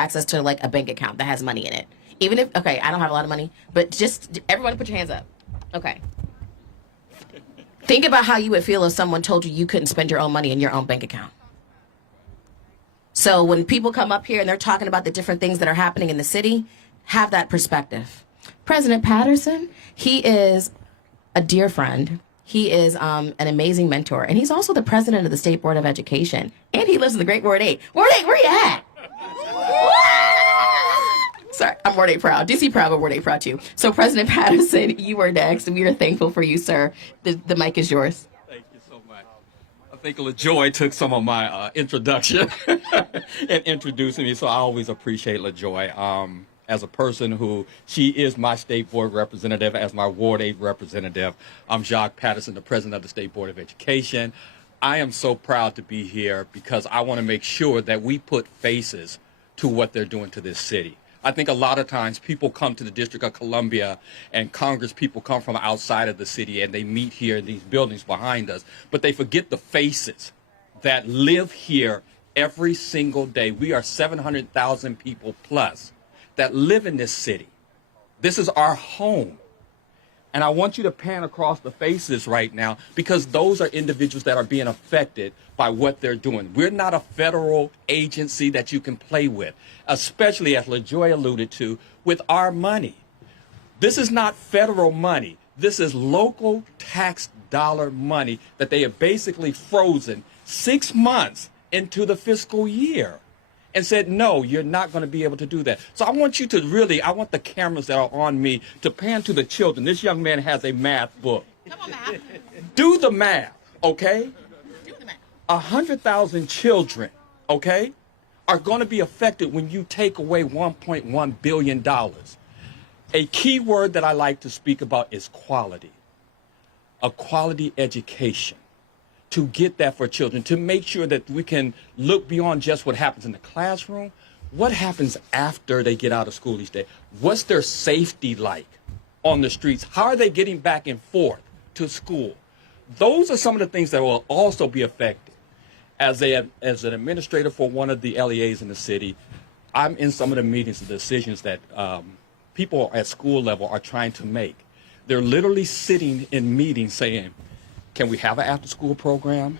access to like a bank account that has money in it. Even if, okay, I don't have a lot of money, but just everyone put your hands up. Okay. Think about how you would feel if someone told you you couldn't spend your own money in your own bank account. So when people come up here and they're talking about the different things that are happening in the city, have that perspective. President Patterson, he is a dear friend. He is an amazing mentor. And he's also the president of the State Board of Education. And he lives in the great Ward 8. Ward 8, where you at? Sorry, I'm Ward 8 proud. DC proud, but Ward 8 proud too. So President Patterson, you are next. We are thankful for you, sir. The mic is yours. Thank you so much. I think LaJoy took some of my introduction and introducing me, so I always appreciate LaJoy. As a person who, she is my State Board representative, as my Ward 8 representative. I'm Jacques Patterson, the president of the State Board of Education. I am so proud to be here because I want to make sure that we put faces to what they're doing to this city. I think a lot of times people come to the District of Columbia and Congress people come from outside of the city and they meet here in these buildings behind us, but they forget the faces that live here every single day. We are 700,000 people plus that live in this city. This is our home. And I want you to pan across the faces right now because those are individuals that are being affected by what they're doing. We're not a federal agency that you can play with, especially as LaJoy alluded to, with our money. This is not federal money. This is local tax dollar money that they have basically frozen 6 months into the fiscal year and said, no, you're not going to be able to do that. So I want you to really, I want the cameras that are on me to pan to the children. This young man has a math book. Come on, math. Do the math, okay? Do the math. 100,000 children, okay, are going to be affected when you take away $1.1 billion. A key word that I like to speak about is quality. A quality education. To get that for children, to make sure that we can look beyond just what happens in the classroom. What happens after they get out of school each day? What's their safety like on the streets? How are they getting back and forth to school? Those are some of the things that will also be affected. As an administrator for one of the LEAs in the city, I'm in some of the meetings and decisions that people at school level are trying to make. They're literally sitting in meetings saying, can we have an after-school program?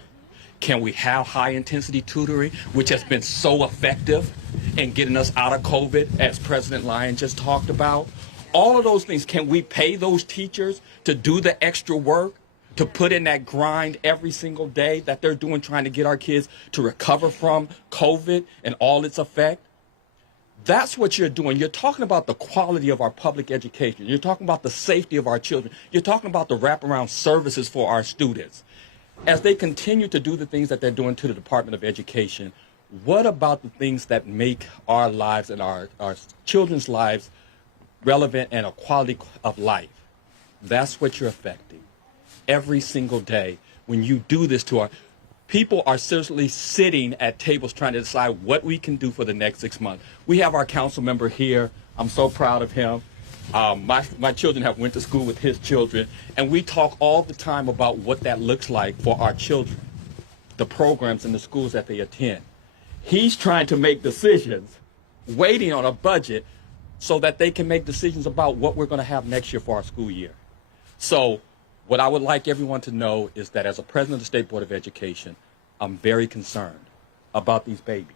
Can we have high-intensity tutoring, which has been so effective in getting us out of COVID, as President Lyon just talked about? All of those things, can we pay those teachers to do the extra work, to put in that grind every single day that they're doing trying to get our kids to recover from COVID and all its effect? That's what you're doing. You're talking about the quality of our public education. You're talking about the safety of our children. You're talking about the wraparound services for our students. As they continue to do the things that they're doing to the Department of Education, what about the things that make our lives and our children's lives relevant and a quality of life? That's what you're affecting every single day when you do this to our people. Are seriously sitting at tables trying to decide what we can do for the next 6 months. We have our council member here. I'm so proud of him. My children have went to school with his children, and we talk all the time about what that looks like for our children, the programs in the schools that they attend. He's trying to make decisions, waiting on a budget so that they can make decisions about what we're going to have next year for our school year. So what I would like everyone to know is that as a president of the State Board of Education, I'm very concerned about these babies,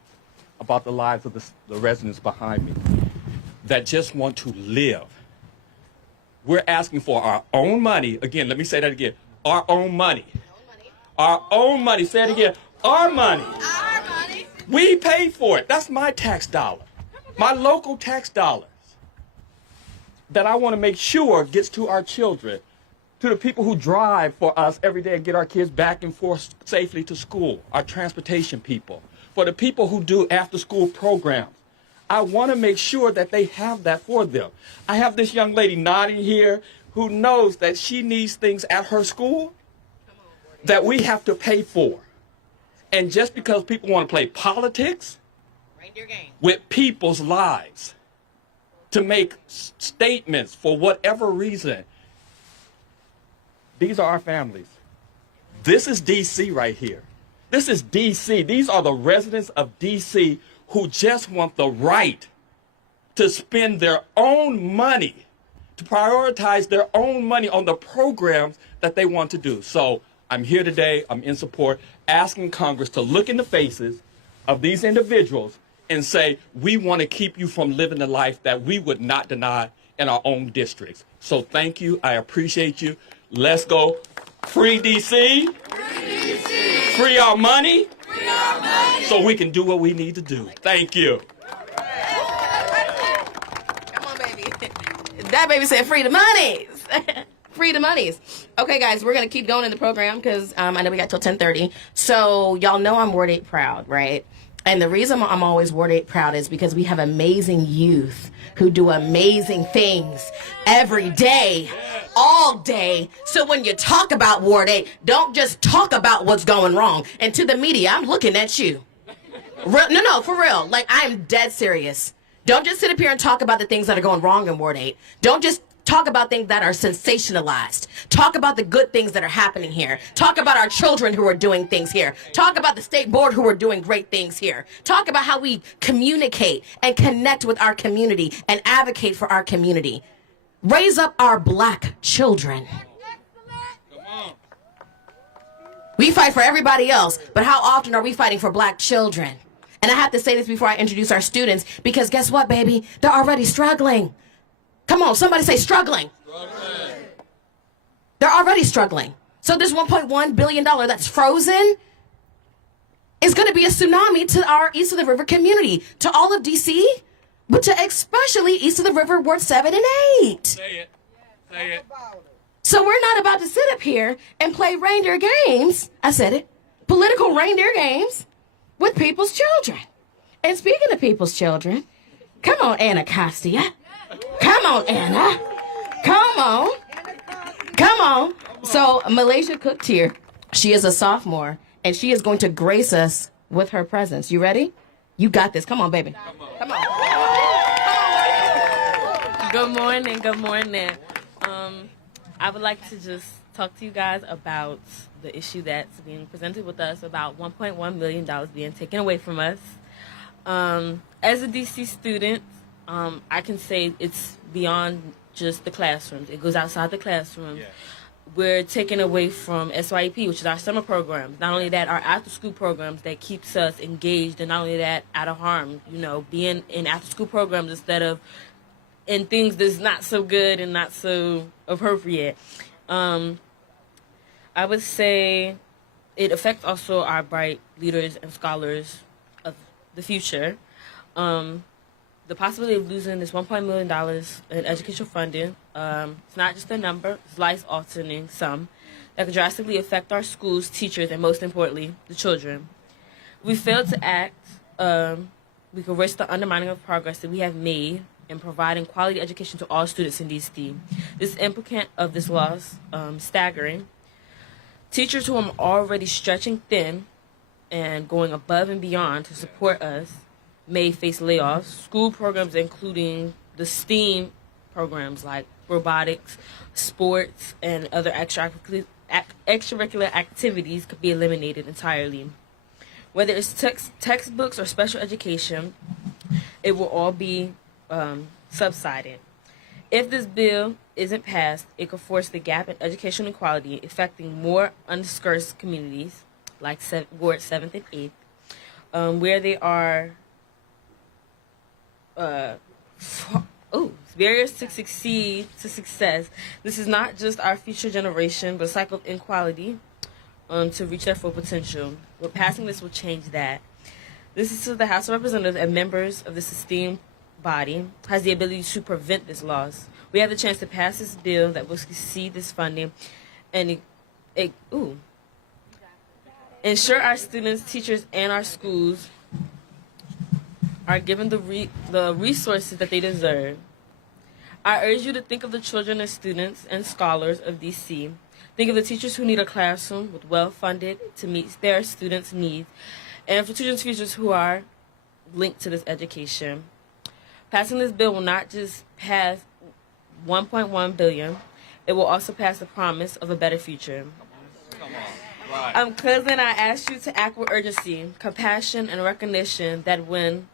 about the lives of the residents behind me that just want to live. We're asking for our own money. Again, let me say that again. Our own money. Our own money. Say it again. Our money. Our money. We pay for it. That's my tax dollar. My local tax dollars that I want to make sure gets to our children, to the people who drive for us every day and get our kids back and forth safely to school, our transportation people, for the people who do after-school programs. I want to make sure that they have that for them. I have this young lady nodding here who knows that she needs things at her school that we have to pay for. And just because people want to play politics with people's lives to make statements for whatever reason, these are our families. This is D.C. right here. This is D.C. These are the residents of D.C. who just want the right to spend their own money, to prioritize their own money on the programs that they want to do. So I'm here today, I'm in support, asking Congress to look in the faces of these individuals and say, we want to keep you from living the life that we would not deny in our own districts. So thank you, I appreciate you. Let's go. Free DC. Free DC. Free our money. Free our money. So we can do what we need to do. Thank you. Come on, baby. That baby said free the monies. Free the monies. Okay, guys, we're going to keep going in the program because I know we got till 10:30. So y'all know I'm Ward 8 proud, right? And the reason I'm always Ward 8 proud is because we have amazing youth who do amazing things every day, all day. So when you talk about Ward 8, don't just talk about what's going wrong. And to the media, I'm looking at you. No, for real. Like, I'm dead serious. Don't just sit up here and talk about the things that are going wrong in Ward 8. Don't just talk about things that are sensationalized. Talk about the good things that are happening here. Talk about our children who are doing things here. Talk about the state board who are doing great things here. Talk about how we communicate and connect with our community and advocate for our community. Raise up our black children. We fight for everybody else, but how often are we fighting for black children? And I have to say this before I introduce our students, because guess what, baby? They're already struggling. Come on, somebody say struggling. They're already struggling. So this $1.1 billion that's frozen is going to be a tsunami to our east of the river community, to all of DC, but to especially east of the river, Ward 7 and 8. Say it. Say it. So we're not about to sit up here and play reindeer games. I said it. Political reindeer games with people's children. And speaking of people's children, come on, Anacostia. Come on, Anna. Come on. Come on. So, Malaysia Cooked here. She is a sophomore, and she is going to grace us with her presence. You ready? You got this. Come on, baby. Come on. Good morning. Good morning. I would like to just talk to you guys about the issue that's being presented with us about $1.1 million being taken away from us. As a DC student, I can say it's beyond just the classrooms. It goes outside the classrooms. Yeah. We're taken away from SYEP, which is our summer programs. Not only that, our after-school programs that keeps us engaged, and not only that, out of harm, being in after-school programs instead of in things that's not so good and not so appropriate. I would say it affects also our bright leaders and scholars of the future. The possibility of losing this $1.1 million in educational funding, it's not just a number, it's life-altering sum that could drastically affect our schools, teachers, and most importantly, the children. If we fail to act, we could risk the undermining of progress that we have made in providing quality education to all students in DC. This implicant of this loss, staggering. Teachers who are already stretching thin and going above and beyond to support us may face layoffs. School programs, including the STEAM programs like robotics, sports, and other extracurricular activities, could be eliminated entirely. Whether it's textbooks or special education, it will all be subsided. If this bill isn't passed, it could force the gap in educational equality, affecting more undiscursed communities like Ward 7th and 8th, where they are barriers to success. This is not just our future generation, but a cycle of inequality to reach their full potential. But passing this will change that. This is to the House of Representatives, and members of this esteemed body has the ability to prevent this loss. We have the chance to pass this bill that will see this funding and ensure our students, teachers, and our schools are given the resources that they deserve. I urge you to think of the children and students and scholars of DC. Think of the teachers who need a classroom with well-funded to meet their students' needs, and for children's futures who are linked to this education. Passing this bill will not just pass $1.1 billion, it will also pass the promise of a better future. Right. Cousin, I ask you to act with urgency, compassion, and recognition that when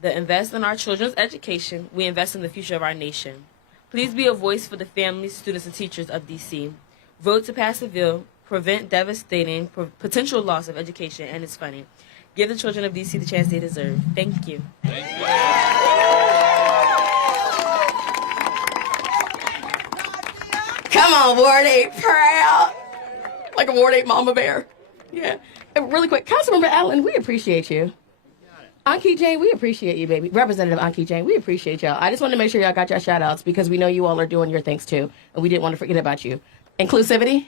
That invest in our children's education, we invest in the future of our nation. Please be a voice for the families, students, and teachers of D.C. Vote to pass a bill, prevent devastating potential loss of education and its funding. Give the children of D.C. the chance they deserve. Thank you. Come on, Ward 8, proud. Like a Ward 8 mama bear. Yeah. And really quick, Councilmember Allen, we appreciate you. Anki Jane, we appreciate you, baby. Representative Anki Jane, we appreciate y'all. I just wanted to make sure y'all got your shout outs because we know you all are doing your things too. And we didn't want to forget about you. Inclusivity?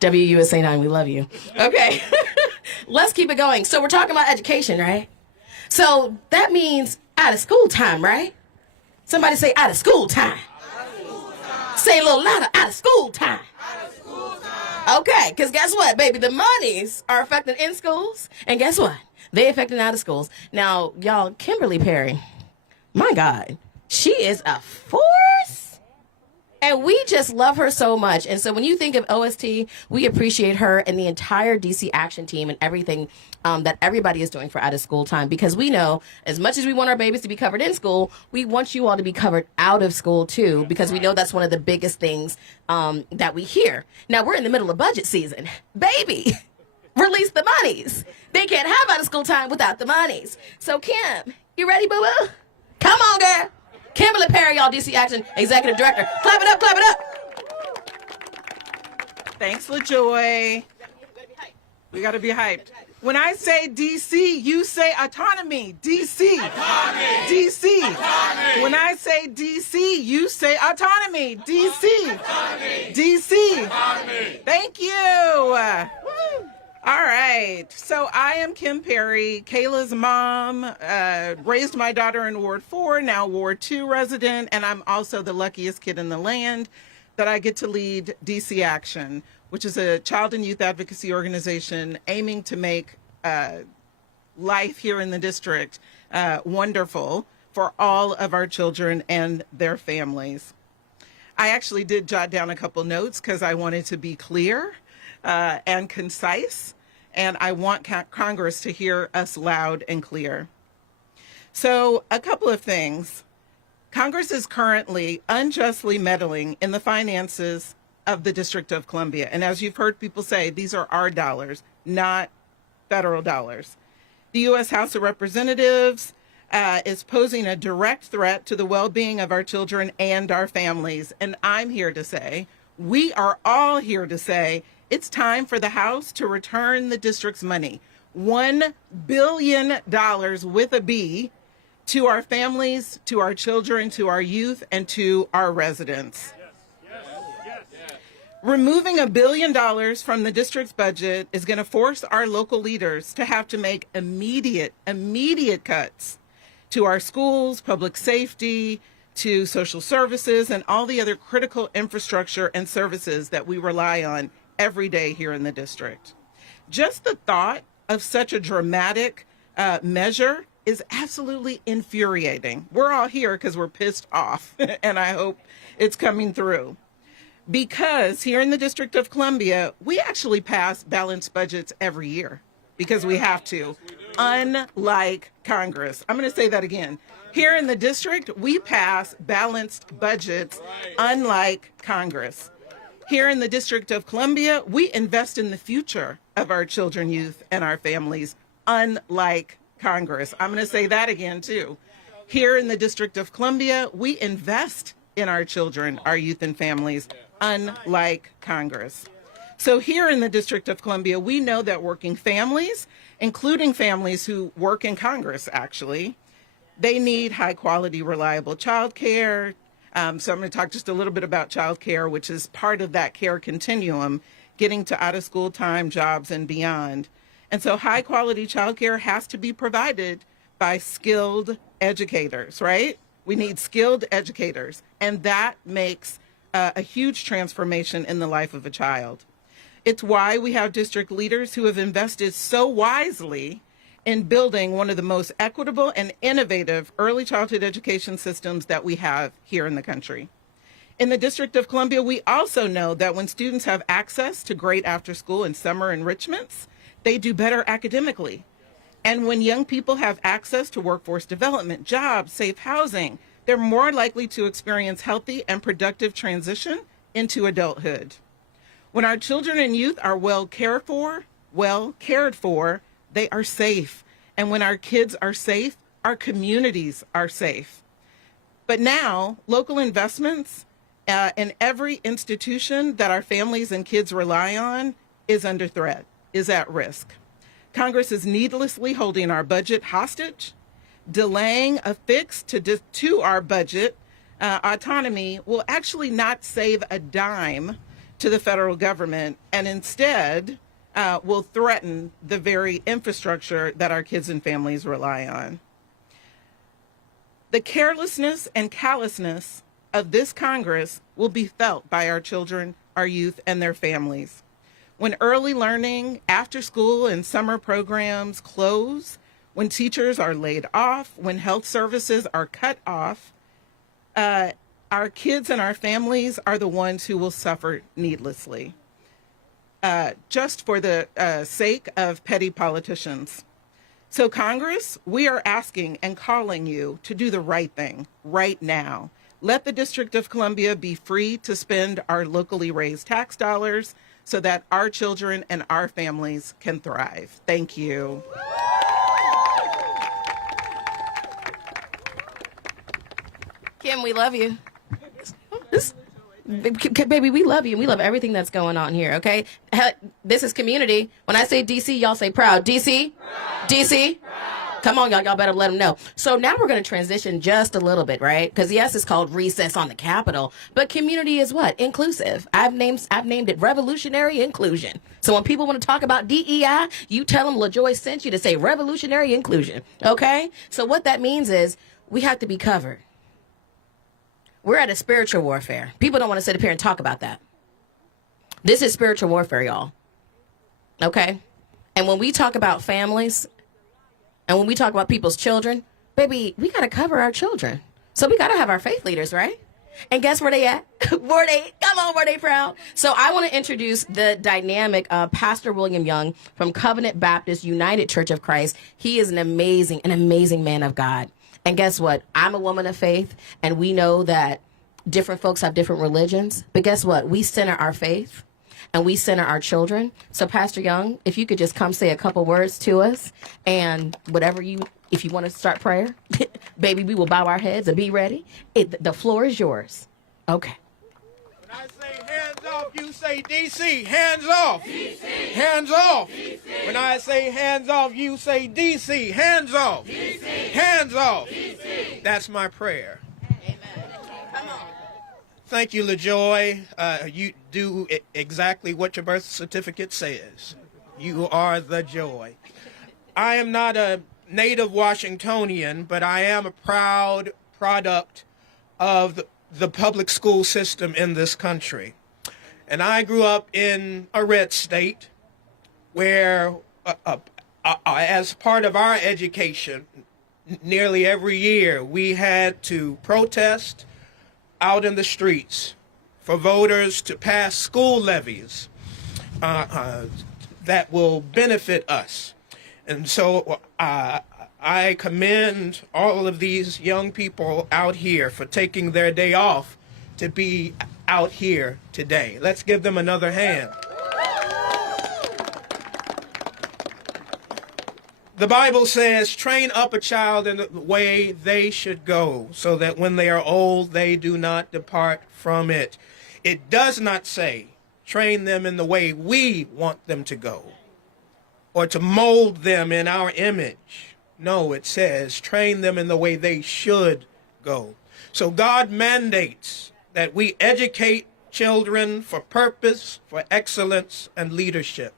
WUSA 9, we love you. Okay. Let's keep it going. So we're talking about education, right? So that means out of school time, right? Somebody say out of school time. Say a little louder, out of school time. Okay, because guess what, baby? The monies are affecting in schools, and guess what? They affecting out of schools. Now, y'all, Kimberly Perry, my God, she is a force. And we just love her so much. And so when you think of OST, we appreciate her and the entire DC Action team and everything that everybody is doing for out of school time. Because we know as much as we want our babies to be covered in school, we want you all to be covered out of school too. Because we know that's one of the biggest things that we hear. Now, we're in the middle of budget season. Baby, release the monies. They can't have out of school time without the monies. So Kim, you ready, boo-boo? Come on, girl. Kimberly Perry, y'all, DC Action Executive Director. Clap it up, clap it up. Thanks, LaJoy. We got to be hyped. When I say DC, you say autonomy. DC. Autonomy. DC. Autonomy. When I say DC, you say autonomy. DC. Autonomy. DC. Autonomy. Thank you. Woo. All right. So I am Kim Perry, Kayla's mom, raised my daughter in Ward 4, now Ward 2 resident, and I'm also the luckiest kid in the land that I get to lead DC Action, which is a child and youth advocacy organization aiming to make life here in the district wonderful for all of our children and their families. I actually did jot down a couple notes because I wanted to be clear and concise, and I want Congress to hear us loud and clear. So a couple of things. Congress is currently unjustly meddling in the finances of the District of Columbia. And as you've heard people say, these are our dollars, not federal dollars. The U.S. House of Representatives is posing a direct threat to the well-being of our children and our families. And I'm here to say, we are all here to say, it's time for the House to return the district's money, $1 billion with a B, to our families, to our children, to our youth, and to our residents. Removing $1 billion from the district's budget is going to force our local leaders to have to make immediate cuts to our schools, public safety, to social services, and all the other critical infrastructure and services that we rely on every day here in the district. Just the thought of such a dramatic measure is absolutely infuriating. We're all here because we're pissed off, and I hope it's coming through. Because here in the District of Columbia, we actually pass balanced budgets every year because we have to, unlike Congress. I'm going to say that again. Here in the district, we pass balanced budgets, unlike Congress. Here in the District of Columbia, we invest in the future of our children, youth, and our families, unlike Congress. I'm going to say that again, too. Here in the District of Columbia, we invest in our children, our youth, and families, unlike Congress. So here in the District of Columbia, we know that working families, including families who work in Congress, actually, they need high-quality, reliable child care. So I'm going to talk just a little bit about child care, which is part of that care continuum, getting to out-of-school time, jobs, and beyond. And so high-quality child care has to be provided by skilled educators, right? We need skilled educators, and that makes a huge transformation in the life of a child. It's why we have district leaders who have invested so wisely in building one of the most equitable and innovative early childhood education systems that we have here in the country. In the District of Columbia, we also know that when students have access to great after-school and summer enrichments, they do better academically. And when young people have access to workforce development, jobs, safe housing, they're more likely to experience healthy and productive transition into adulthood. When our children and youth are well cared for, they are safe. And when our kids are safe, our communities are safe. But now, local investments in every institution that our families and kids rely on is under threat, is at risk. Congress is needlessly holding our budget hostage. Delaying a fix to our budget autonomy will actually not save a dime to the federal government, and instead will threaten the very infrastructure that our kids and families rely on. The carelessness and callousness of this Congress will be felt by our children, our youth, and their families. When early learning, after school, and summer programs close, when teachers are laid off, when health services are cut off, our kids and our families are the ones who will suffer needlessly, just for the sake of petty politicians. So Congress, we are asking and calling you to do the right thing right now. Let the District of Columbia be free to spend our locally raised tax dollars so that our children and our families can thrive. Thank you. Kim, we love you. Baby, we love you. We love everything that's going on here, okay? This is community. When I say DC, y'all say proud. DC? Proud. DC? Proud. Come on, y'all. Y'all better let them know. So now we're going to transition just a little bit, right? Because yes, it's called Recess on the Capitol, but community is what? Inclusive. I've named it revolutionary inclusion. So when people want to talk about DEI, you tell them LaJoy sent you to say revolutionary inclusion, okay? So what that means is we have to be covered. We're at a spiritual warfare. People don't want to sit up here and talk about that. This is spiritual warfare, y'all. Okay? And when we talk about families, and when we talk about people's children, baby, we got to cover our children. So we got to have our faith leaders, right? And guess where they at? Where they proud? So I want to introduce the dynamic Pastor William Young from Covenant Baptist United Church of Christ. He is an amazing man of God. And guess what? I'm a woman of faith, and we know that different folks have different religions. But guess what? We center our faith, and we center our children. So, Pastor Young, if you could just come say a couple words to us, and if you want to start prayer, baby, we will bow our heads and be ready. The floor is yours. Okay. When I say hands off, you say DC. Hands off. DC. Hands off. DC. When I say hands off, you say DC. Hands off. DC. Hands off. DC. That's my prayer. Amen. Come on. Thank you, LaJoy. You do exactly what your birth certificate says. You are the joy. I am not a native Washingtonian, but I am a proud product of the public school system in this country. And I grew up in a red state where, as part of our education, nearly every year we had to protest out in the streets for voters to pass school levies that will benefit us. And so I commend all of these young people out here for taking their day off to be out here today. Let's give them another hand. The Bible says, train up a child in the way they should go, so that when they are old, they do not depart from it. It does not say, train them in the way we want them to go, or to mold them in our image. No, it says, train them in the way they should go. So God mandates that we educate children for purpose, for excellence, and leadership.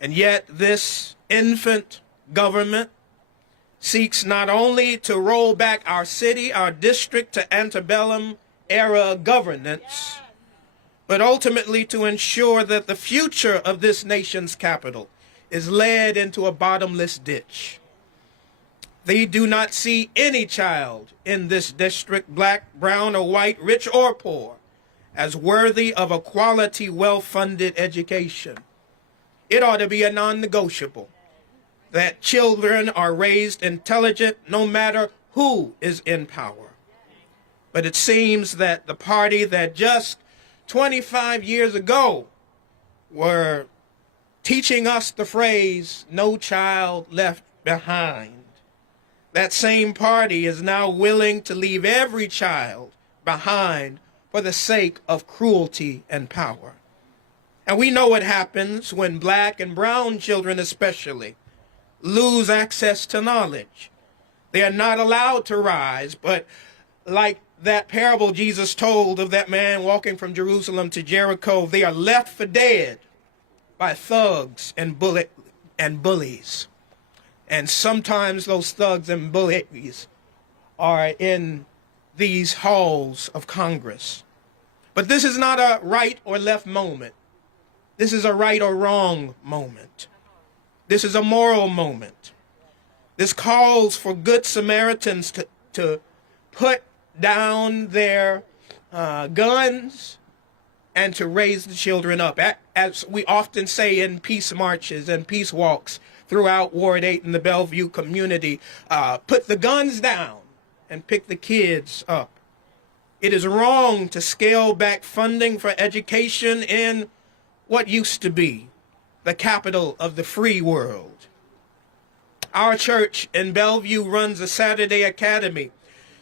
And yet this infant government seeks not only to roll back our city, our district to antebellum era governance, but ultimately to ensure that the future of this nation's capital is led into a bottomless ditch. They do not see any child in this district, black, brown, or white, rich or poor, as worthy of a quality, well-funded education. It ought to be a non-negotiable that children are raised intelligent no matter who is in power. But it seems that the party that just 25 years ago were teaching us the phrase, "no child left behind," that same party is now willing to leave every child behind for the sake of cruelty and power. And we know what happens when black and brown children especially lose access to knowledge. They are not allowed to rise, but like that parable Jesus told of that man walking from Jerusalem to Jericho, they are left for dead by thugs and bullies. And sometimes those thugs and bullies are in these halls of Congress. But this is not a right or left moment. This is a right or wrong moment. This is a moral moment. This calls for good Samaritans to put down their guns and to raise the children up. As we often say in peace marches and peace walks throughout Ward 8 in the Bellevue community, put the guns down and pick the kids up. It is wrong to scale back funding for education in what used to be the capital of the free world. Our church in Bellevue runs a Saturday academy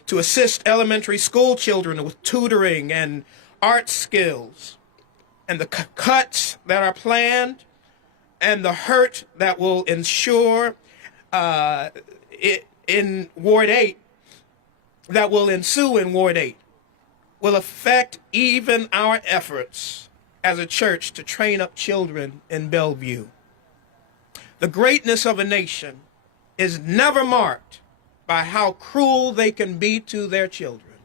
to assist elementary school children with tutoring and art skills. And the cuts that are planned and the hurt that will ensure in Ward 8, that will ensue in Ward 8, will affect even our efforts as a church to train up children in Bellevue. The greatness of a nation is never marked by how cruel they can be to their children.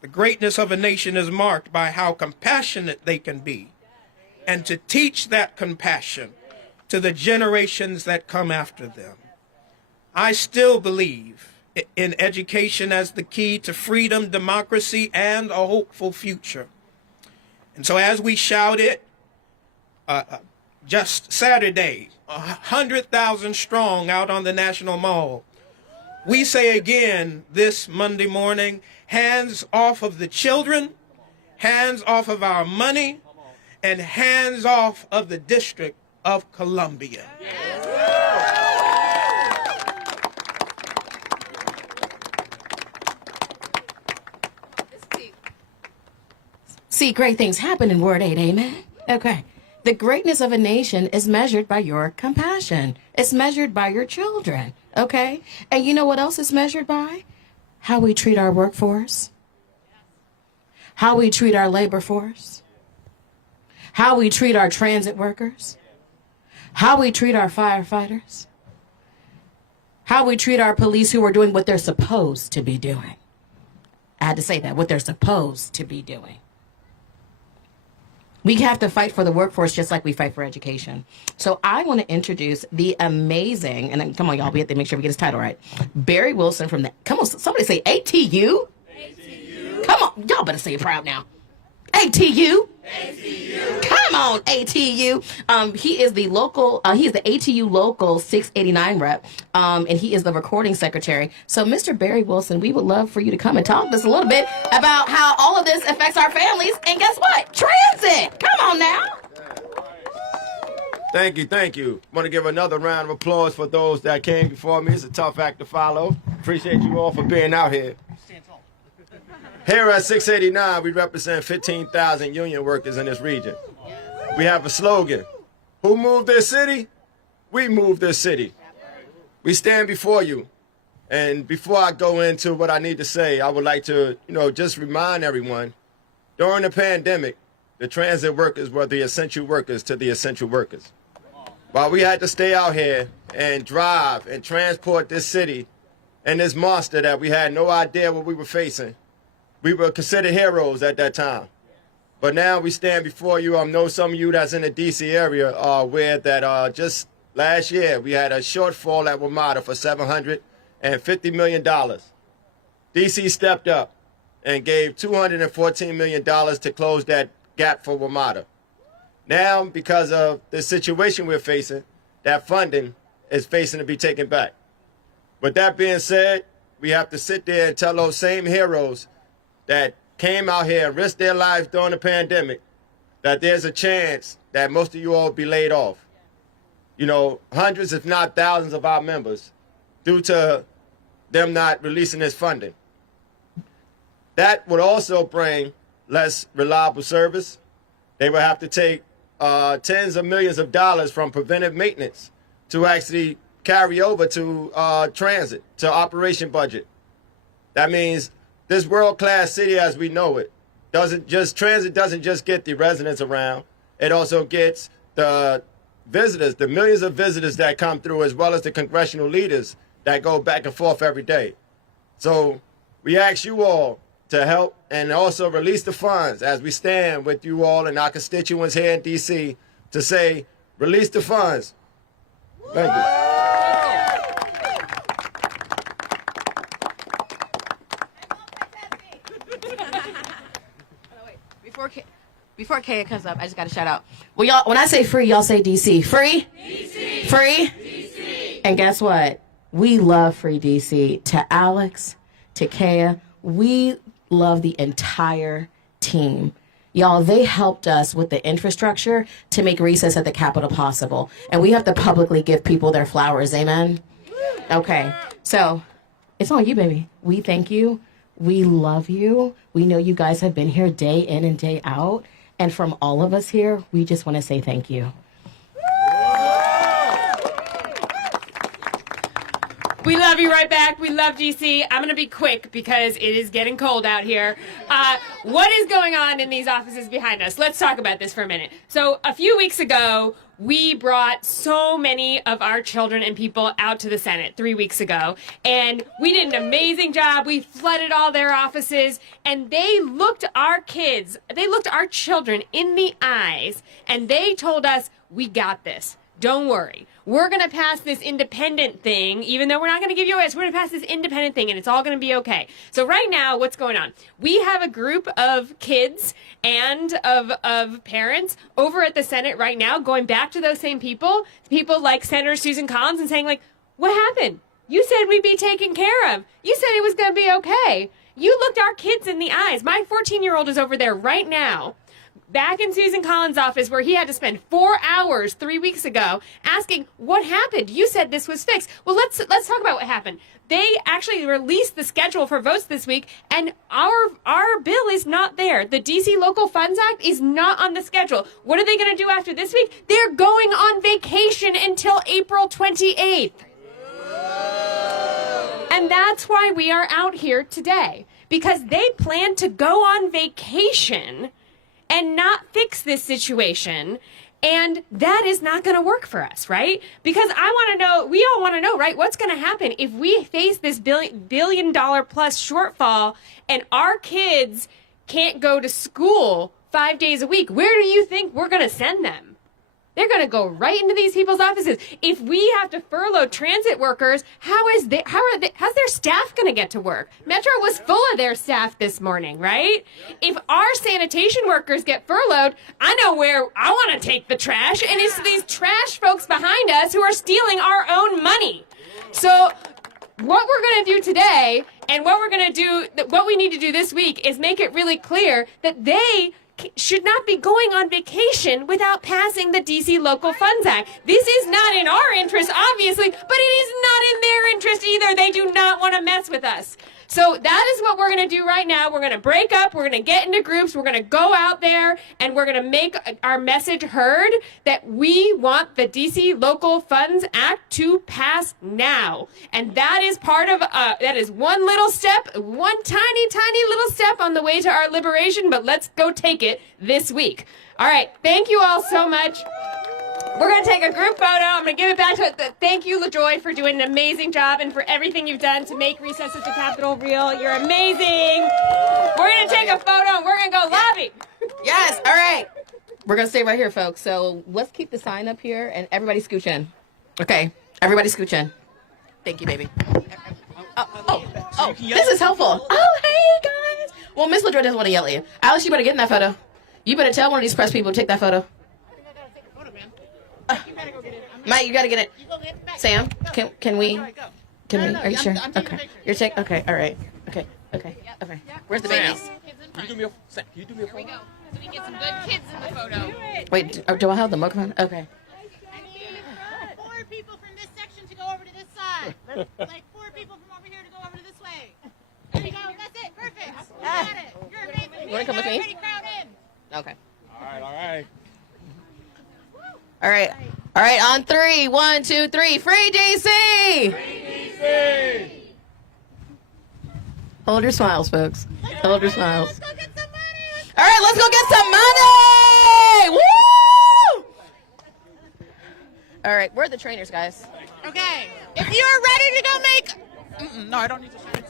The greatness of a nation is marked by how compassionate they can be, and to teach that compassion to the generations that come after them. I still believe in education as the key to freedom, democracy, and a hopeful future. And so as we shouted just Saturday, 100,000 strong out on the National Mall, we say again this Monday morning, hands off of the children, hands off of our money, and hands off of the District of Columbia. See, great things happen in Word 8, amen? Okay. The greatness of a nation is measured by your compassion. It's measured by your children, okay? And you know what else is measured by? How we treat our workforce. How we treat our labor force. How we treat our transit workers. How we treat our firefighters. How we treat our police who are doing what they're supposed to be doing. I had to say that, what they're supposed to be doing. We have to fight for the workforce just like we fight for education. So I want to introduce the amazing, and then, come on, y'all, we have to make sure we get his title right. Barry Wilson from the, come on, somebody say ATU. ATU. Come on, y'all better say it proud now. ATU. ATU. Come on, ATU. He is the local, he is the ATU local 689 rep, and he is the recording secretary. So, Mr. Barry Wilson, we would love for you to come and talk to us a little bit about how all of this affects our families. And guess what? Transit. Come on now. Thank you, thank you. Want to give another round of applause for those that came before me. It's a tough act to follow. Appreciate you all for being out here. Here at 689, we represent 15,000 union workers in this region. We have a slogan. Who moved this city? We move this city. We stand before you. And before I go into what I need to say, I would like to, just remind everyone, during the pandemic, the transit workers were the essential workers to the essential workers. While we had to stay out here and drive and transport this city and this monster that we had no idea what we were facing, we were considered heroes at that time. But now we stand before you. I know some of you that's in the D.C. area are aware that just last year we had a shortfall at WMATA for $750 million. D.C. stepped up and gave $214 million to close that gap for WMATA. Now, because of the situation we're facing, that funding is facing to be taken back. With that being said, we have to sit there and tell those same heroes that came out here and risked their lives during the pandemic that there's a chance that most of you all will be laid off. You know, hundreds, if not thousands of our members, due to them not releasing this funding. That would also bring less reliable service. They would have to take tens of millions of dollars from preventive maintenance to actually carry over to transit, to operation budget. That means this world-class city as we know it transit doesn't just get the residents around, it also gets the visitors, the millions of visitors that come through, as well as the congressional leaders that go back and forth every day. So we ask you all to help and also release the funds as we stand with you all and our constituents here in D.C. to say, release the funds. Thank you. Before Kaya comes up, I just got to shout out. Well, y'all, when I say free, y'all say DC. Free? DC. Free? DC. And guess what? We love free DC. To Alex, to Kaya, we love the entire team. Y'all, they helped us with the infrastructure to make recess at the Capitol possible. And we have to publicly give people their flowers. Amen? Okay. So it's on you, baby. We thank you. We love you. We know you guys have been here day in and day out. And from all of us here, we just want to say thank you. We love you right back. We love DC. I'm going to be quick because it is getting cold out here. What is going on in these offices behind us? Let's talk about this for a minute. So a few weeks ago, we brought so many of our children and people out to the Senate 3 weeks ago, and we did an amazing job. We flooded all their offices, and they looked our children in the eyes, and they told us, we got this. Don't worry. We're going to pass this independent thing, even though we're not going to give you a we're going to pass this independent thing, and it's all going to be okay. So right now, what's going on? We have a group of kids and of parents over at the Senate right now, going back to those same people like Senator Susan Collins, and saying, like, what happened? You said we'd be taken care of. You said it was going to be okay. You looked our kids in the eyes. My 14-year-old is over there right now, back in Susan Collins' office, where he had to spend 4 hours 3 weeks ago asking, what happened? You said this was fixed. Well, let's talk about what happened. They actually released the schedule for votes this week, and our bill is not there. The D.C. Local Funds Act is not on the schedule. What are they going to do after this week? They're going on vacation until April 28th. And that's why we are out here today, because they plan to go on vacation and not fix this situation. And that is not going to work for us, right? Because we all want to know, right? What's going to happen if we face this billion dollar plus shortfall and our kids can't go to school 5 days a week? Where do you think we're going to send them? They're going to go right into these people's offices. If we have to furlough transit workers, how's their staff going to get to work? Metro was full of their staff this morning, right? If our sanitation workers get furloughed, I know where I want to take the trash, and it's these trash folks behind us who are stealing our own money. So what we're going to do today, and what we need to do this week, is make it really clear that they should not be going on vacation without passing the D.C. Local Funds Act. This is not in our interest, obviously, but it is not in their interest either. They do not want to mess with us. So that is what we're going to do right now. We're going to break up. We're going to get into groups. We're going to go out there, and we're going to make our message heard that we want the D.C. Local Funds Act to pass now. And that is that is one little step, one tiny, tiny little step on the way to our liberation, but let's go take it this week. All right. Thank you all so much. We're going to take a group photo. I'm going to give it back to thank you, LaJoy, for doing an amazing job and for everything you've done to make Recess at the Capitol real. You're amazing. We're going to take a photo, and we're going to go lobby. Yes. All right. We're going to stay right here, folks. So let's keep the sign up here, and everybody scooch in. Okay. Everybody scooch in. Thank you, baby. Oh, this is helpful. Oh, hey, guys. Well, Miss LaJoy doesn't want to yell at you. Alice, you better get in that photo. You better tell one of these press people to take that photo. Mike, you gotta get it. Sam, can we? Can we? No, Are you sure? I'm taking a Okay. picture. You're taking. Okay. All right. Okay. Where's the babies? Can you do me a Sam, can you do me a favor? So we can get some good kids in the photo. Wait. Do I have the microphone? Okay. I need 4 people from this section to go over to this side. Like 4 people from over here to go over to this way. There you go. That's it. Perfect. You got it. You're amazing. You wanna come with me? Everybody crowd in. Okay. All right. All right. All right. On 3. 1, 2, 3. Free DC. Hold your smiles, folks. Hold your smiles. Let's go get some money. All right, let's go get some money! Woo! All right, where are the trainers, guys? Okay. If you are ready to go make. No, I don't need to show it.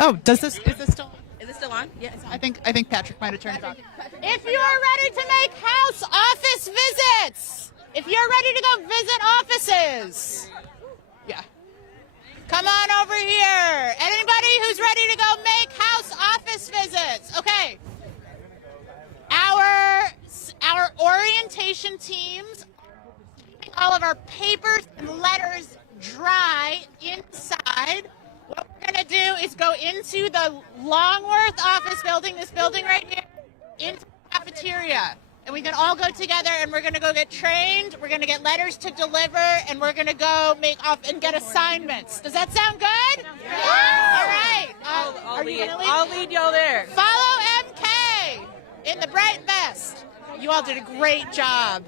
Oh, is this still? Is it still on? Yeah, it's on. I think Patrick might have turned it on. If you are ready to make house office visits. If you're ready to go visit offices. Yeah. Come on over here. Anybody who's ready to go make house office visits. Okay. Our orientation teams, all of our papers and letters dry inside. What we're going to do is go into the Longworth office building, this building right here, into the cafeteria. And we can all go together and we're going to go get trained. We're going to get letters to deliver and we're going to go make off and get assignments. Does that sound good? Yeah. All right. Are you going to lead? I'll lead y'all there. Follow MK in the bright vest. You all did a great job.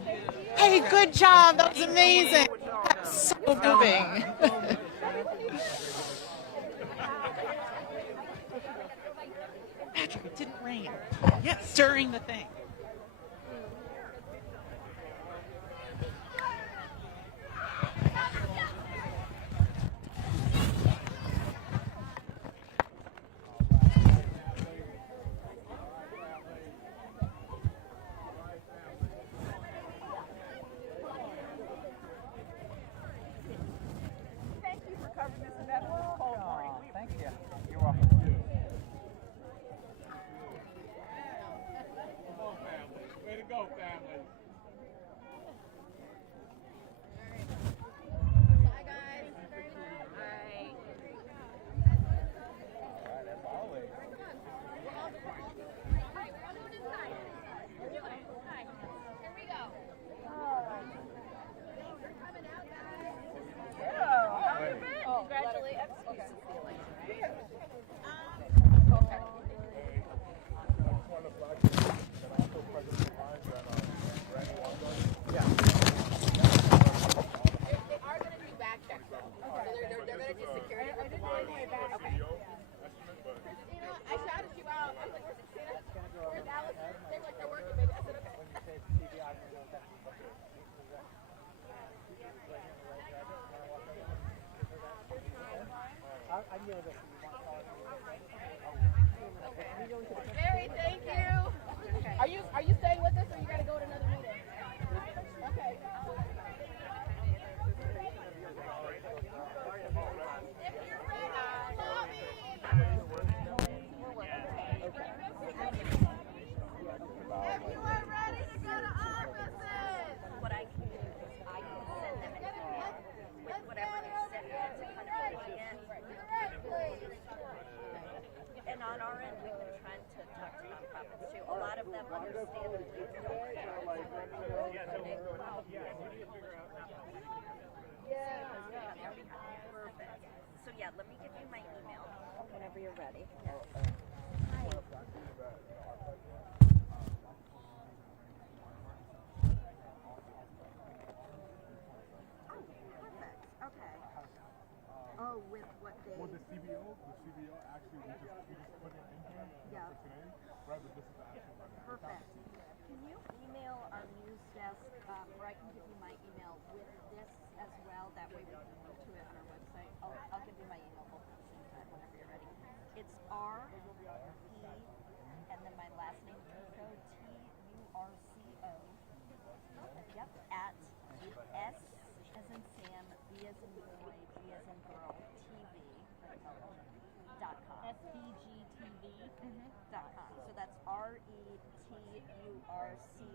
Hey, good job. That was amazing. That's so moving. Patrick, it didn't rain. Yes, during the thing. Way to go, family. Mary, thank you. Are you staying with us or you gotta go to another meeting? Okay. If you're ready, call me. If you are ready to go to offices. What I can do is I can send them an email with whatever they sent me to kind of bring in. And on our end, we've been trying to talk to nonprofits too. A lot of them understandably don't care. Perfect. So yeah, let me give you my email whenever you're ready. Okay. Oh, with what day? Well, the CBO actually, we just put it in here for today, right? But this is the action right now. Perfect. Can you email our news desk, or I can give you my email with this as well? That way we can link to it on our website. I'll give you my email both at the same time whenever you're ready. It's R-P, and then my last name, Turco, T-U-R-C-O. Yep, at S as in Sam, B as in boy, G as in girl, TV.com. SBGTV.com. So that's RETURCO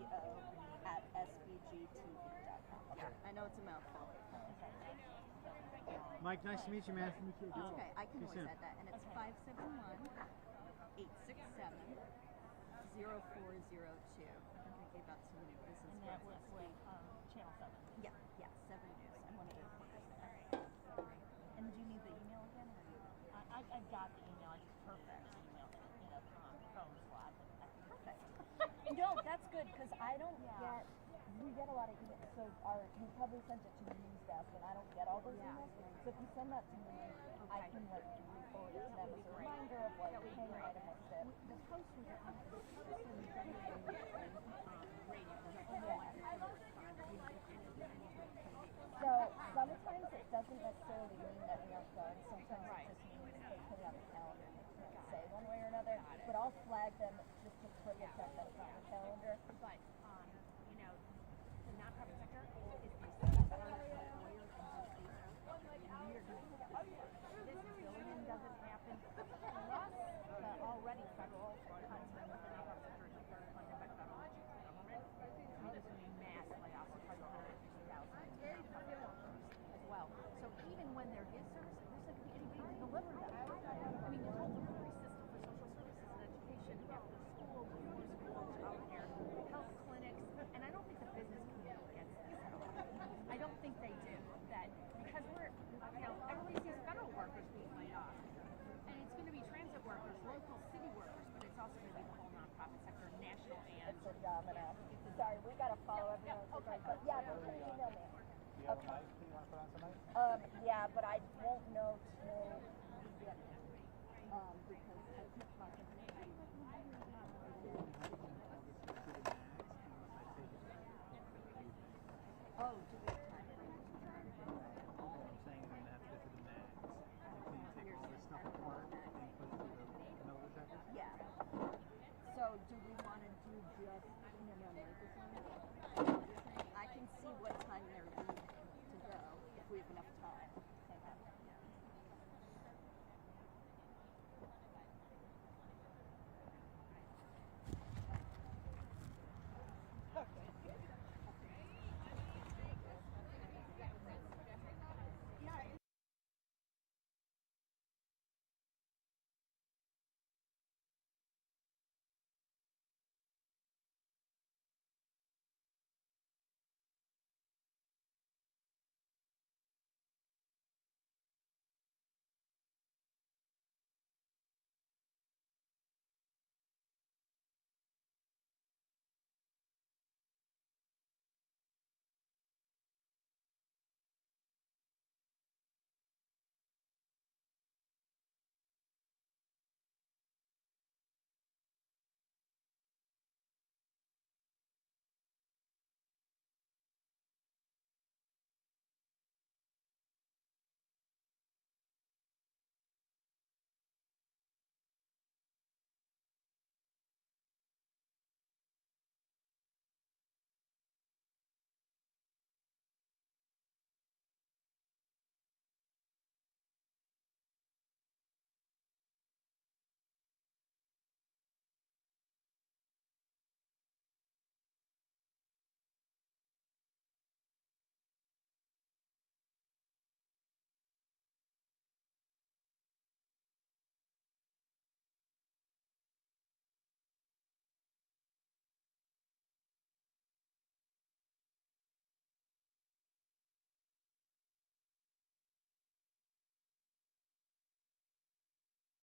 at SBGTV.com. Yeah, I know it's a mouthful. Mike, nice to meet you, man. Okay, I can always soon. add that. And it's 571-867-0402. I think I gave out to you. This is that was with Channel 7. Yeah, 7 News. I'm one of the reporters there. And do you need the email again? Or I got the email. I just perfect email it in a phone slot. perfect. That's good because I don't get. We get a lot of emails. So you probably sent it to the news desk, and I don't get all those emails. So if you send that to me, I can like re-forward it to them as a reminder of like, hey, you might have missed it. The posters are on the radio. So sometimes it doesn't necessarily mean that we aren't going. Sometimes it just means they put it on the calendar. They can't say one way or another. But I'll flag them just to triple check that it's on the calendar. But, you know, the nonprofit sector is based on lawyers and this billion doesn't happen unless the already federal cuts from the nonprofit sector is funded by federal government. I mean, there's going to be mass layoffs of probably 150,000 nonprofit workers as well. So even when there is service, there's not going to be anybody to deliver that. I mean, the whole delivery system for social services and education, after school, before school, childcare, health clinics, and I don't think the business community gets this at all. I don't think they do. That because we're, you know, everybody sees federal workers being laid off. And it's going to be transit workers, local city workers, but it's also going to be the whole nonprofit sector, national and... It's a domino. Sorry, we got to follow everyone. Okay. But yeah, you can email me. Do you have a mic that you want to put on tonight? Yeah, but I won't know till we get there. Because I think